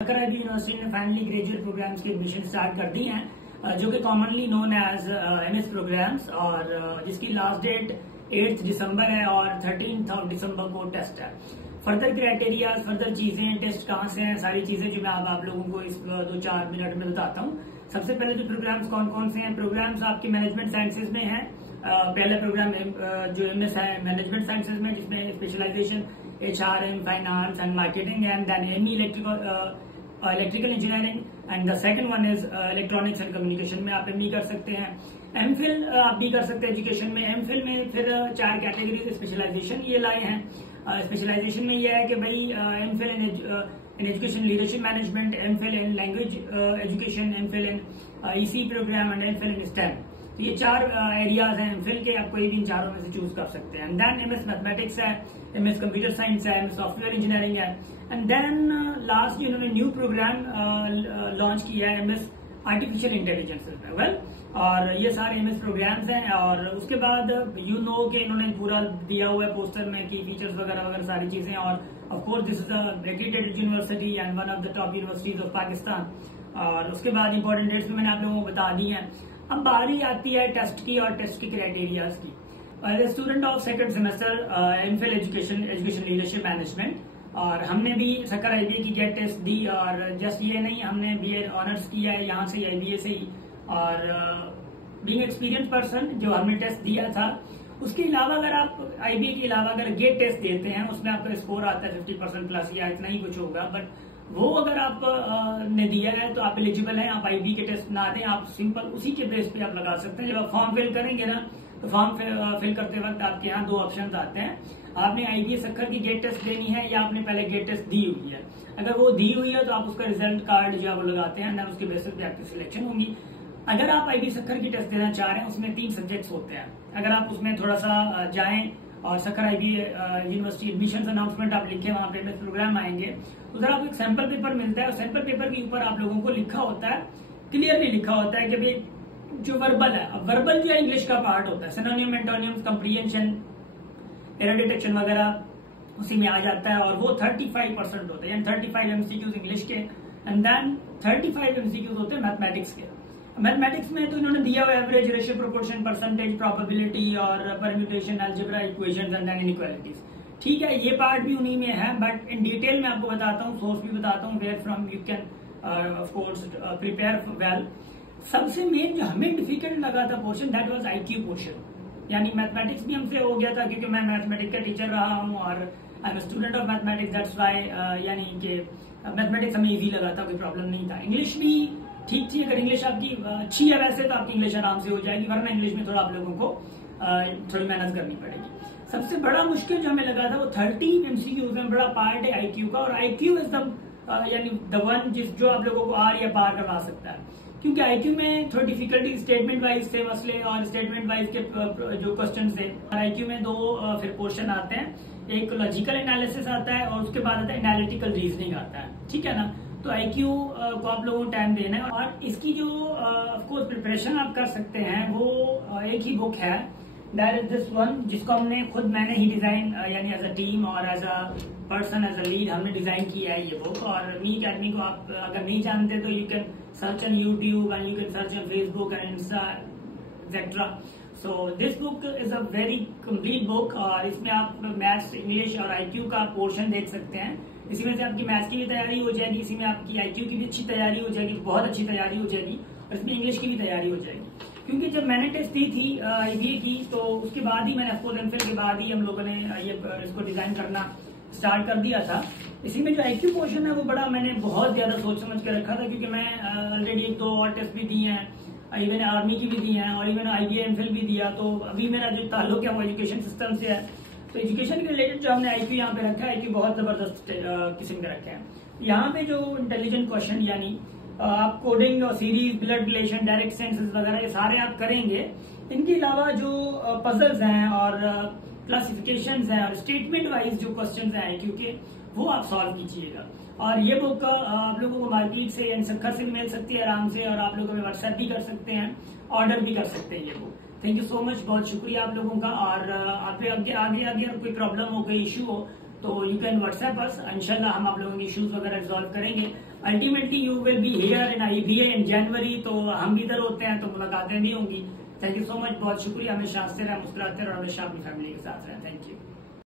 अरबी यूनिवर्सिटी ने finally graduate programs की एडमिशन स्टार्ट कर दी हैं, जो कि commonly known as MS programs, और जिसकी लास्ट डेट 8 दिसंबर है और 13 दिसंबर को टेस्ट है। फर्दर क्राइटेरिया, फर्दर चीजें, टेस्ट कहाँ से हैं, सारी चीजें जो मैं आप लोगों को इस 2-4 मिनट में बताता हूँ। सबसे पहले तो प्रोग्राम्स कौन कौन से हैं। प्रोग्राम्स आपके मैनेजमेंट साइंसेज में हैं। पहला प्रोग्राम जो एमएस है मैनेजमेंट साइंसेज में, जिसमें specialization HRM, finance and marketing, and then ME electrical engineering, and the second one is electronics and communication में आप एमई कर सकते हैं। एमफिल आप भी कर सकते हैं एजुकेशन में। एमफिल में फिर 4 कैटेगरी स्पेशलाइजेशन ये लाए हैं। स्पेशलाइजेशन में ये है कि भाई MPhil in education leadership management, MPhil in language education, MPhil in EC program and MPhil in STEM। ये 4 एरियाज हैं एमफिल के, आप कोई भी इन चारों में से चूज कर सकते हैं। एंड देन एमएस मैथमेटिक्स है, एमएस कंप्यूटर साइंस है, एमएस सॉफ्टवेयर इंजीनियरिंग है। एंड देन लास्ट इन्होंने न्यू प्रोग्राम लॉन्च किया है एमएस आर्टिफिशियल इंटेलिजेंस में। वेल, और ये सारे एमएस प्रोग्राम्स हैं। और उसके बाद कि इन्होंने पूरा दिया हुआ है पोस्टर में की फीचर्स वगैरह वगैरह सारी चीजें। और of course this is a reputed university and one of the top universities of Pakistan. और उसके बाद इंपॉर्टेंट डेट्स भी मैंने आप लोगों को बता दी हैं। अब बारी आती है टेस्ट की और टेस्ट की क्राइटेरियाज की। As a student of second semester MPhil education leadership management, और हमने भी सक्कर IBA की गेट टेस्ट दी। और जस्ट ये नहीं, हमने BA ऑनर्स किया है यहाँ से IBA से ही। और बीइंग एक्सपीरियंस पर्सन जो हमने टेस्ट दिया था, उसके अलावा अगर आप IBA के अलावा अगर गेट टेस्ट देते हैं, उसमें आपका स्कोर आता है 50% प्लस या इतना ही कुछ होगा। बट वो अगर आप ने दिया है तो आप एलिजिबल हैं। आप IB के टेस्ट ना दें, आप सिंपल उसी के बेस पे आप लगा सकते हैं। जब आप फॉर्म फिल करेंगे ना, तो फॉर्म फिल करते वक्त आपके यहाँ 2 ऑप्शन आते हैं। आपने IBA सक्कर की गेट टेस्ट देनी है या आपने पहले गेट टेस्ट दी हुई है। अगर वो दी हुई है तो आप उसका रिजल्ट कार्ड जो वो लगाते हैं, उसके बेसिस पे आपकी सिलेक्शन होगी। अगर आप IB सक्कर की टेस्ट देना चाह रहे हैं, उसमें 3 सब्जेक्ट्स होते हैं। अगर आप उसमें थोड़ा सा जाएं और सक्कर IBA यूनिवर्सिटी एडमिशन अनाउंसमेंट आप लिखे, वहां पे प्रोग्राम आएंगे, तो उधर आपको एक सैंपल पेपर मिलता है। और सैंपल पेपर के ऊपर आप लोगों को लिखा होता है, क्लियरली लिखा होता है कि भाई जो वर्बल है, अब वर्बल जो है इंग्लिश का पार्ट होता है, सिनोनिम, एंटोनियम्स, कंप्रीहेंशन, एरर डिटेक्शन वगैरह उसी में आ जाता है। और वो 35% होता है, यानी 35 MCQs इंग्लिश के, एंड देन 35 MCQs होते हैं मैथमेटिक्स के। मैथमेटिक्स में तो इन्होंने दिया हुआ average, ratio, proportion, percentage, probability और permutation, algebra, equations and then inequalities. ठीक है, ये पार्ट भी उन्हीं में है, बट इन डिटेल मैं आपको बताता हूँ, सोर्स भी बताता हूँ, where from you can of course prepare well. सबसे मेन जो हमें डिफिकल्ट लगा था portion, that was IQ portion. यानी मैथमेटिक्स भी हमसे हो गया था क्योंकि मैं मैथमेटिक्स का टीचर रहा हूँ और I am student of mathematics, that's why यानी कि मैथमेटिक्स हमें इजी लगा था, कोई प्रॉब्लम नहीं था। इंग्लिश भी ठीक थी, अगर इंग्लिश आपकी अच्छी है वैसे तो आपकी इंग्लिश आराम से हो जाएगी, वरना इंग्लिश में थोड़ा आप लोगों को थोड़ी मेहनत करनी पड़ेगी। सबसे बड़ा मुश्किल जो हमें लगा था वो 30 MCQs में बड़ा पार्ट है IQ का। और IQ इज द यानी द वन जो आप लोगों को आर या पार करवा सकता है, क्योंकि IQ में थोड़ी डिफिकल्टी स्टेटमेंट वाइज थे मसले, और स्टेटमेंट वाइज के जो क्वेश्चन थे। और IQ में 2 फिर पोर्शन आते हैं, एक लॉजिकल एनालिसिस आता है और उसके बाद आता है एनालिटिकल रीजनिंग आता है। ठीक है ना, तो IQ को आप लोगों को टाइम देना है। और इसकी जो ऑफकोर्स प्रिपरेशन आप कर सकते हैं, वो एक ही बुक है, दैट इज दिस वन, जिसको मैंने ही डिजाइन, यानी एज अ टीम और as a person, as a lead हमने डिजाइन किया है ये बुक। और मी अकेडमी को आप अगर नहीं जानते तो you can search on YouTube and you can search on Facebook and Insta etcetera. So this book is a very complete book, और इसमें आप मैथ्स, इंग्लिश और IQ का पोर्शन देख सकते हैं। इसी में से आपकी मैथ्स की भी तैयारी हो जाएगी, इसी में आपकी IQ की भी अच्छी तैयारी हो जाएगी, बहुत अच्छी तैयारी हो जाएगी, और इसमें इंग्लिश की भी तैयारी हो जाएगी। क्योंकि जब मैंने टेस्ट दी थी IBA की, तो उसके बाद ही मैंने अफकोर्स एमफिल के बाद ही हम लोगों ने इसको डिजाइन करना स्टार्ट कर दिया था। इसी में जो IQ पोर्शन है वो बड़ा मैंने बहुत ज्यादा सोच समझ के रखा था, क्योंकि मैं ऑलरेडी 1-2 और टेस्ट भी दिए हैं, इवन आर्मी की भी दी हैं, और इवन IBA एमफिल भी दिया। तो अभी मेरा जो ताल्लुक है वो एजुकेशन सिस्टम से है। तो एजुकेशन के रिलेटेड जो हमने IQ यहाँ पे रखा है, IQ बहुत जबरदस्त किस्म के रखे हैं। यहाँ पे जो इंटेलिजेंट क्वेश्चन, यानी आप कोडिंग और series, blood relation, direct senses वगैरह ये सारे आप करेंगे। इनके अलावा जो पजल्स हैं और क्लासिफिकेशंस हैं और स्टेटमेंट वाइज जो क्वेश्चंस हैं IQ के, वो आप सॉल्व कीजिएगा। और ये बुक आप लोगों को मार्केट से यानी सक्कर से मिल सकती है आराम से, और आप लोगों में व्हाट्सएप भी कर सकते हैं, ऑर्डर भी कर सकते हैं ये book. Thank you so much, बहुत शुक्रिया आप लोगों का। और आप आगे अगर कोई प्रॉब्लम हो, कोई इश्यू हो, तो यू कैन व्हाट्सएप अस, इंशाल्लाह हम आप लोगों की इश्यूज वगैरह रिजॉल्व करेंगे। Ultimately you will be here in IBA इन जनवरी, तो हम भी इधर होते हैं तो मुलाकातें भी होंगी। थैंक यू सो मच, बहुत शुक्रिया। हमेशा हंसते रहे, मुस्कुराते रहे और हमेशा अपनी फैमिली के साथ रहें। Thank you.